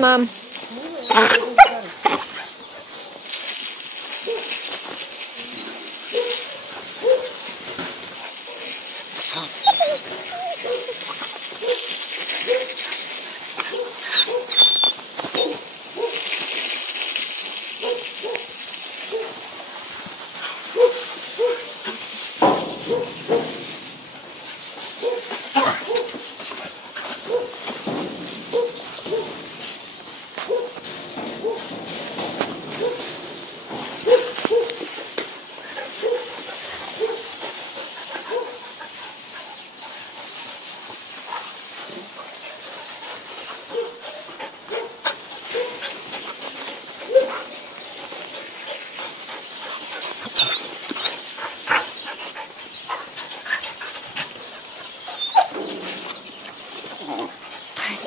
Snimam.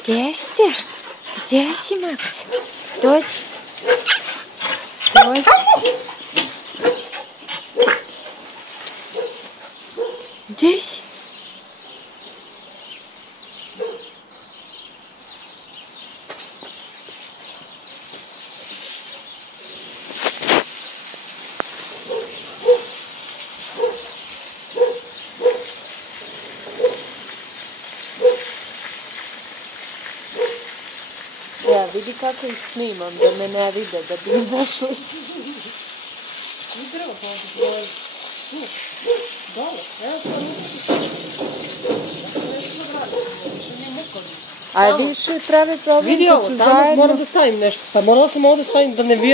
Gdje ste? Gdje si, Maks? Dođi. Dođi. Gdje si? Ja, vidi kako ih snimam, da me ne vide, da bi izašli. Ne treba pomoći, dole, evo A više prave problem vidi kad ovo, su tamo zajedno. moram da stavim nešto, morala sam ovdje stavim da ne vire.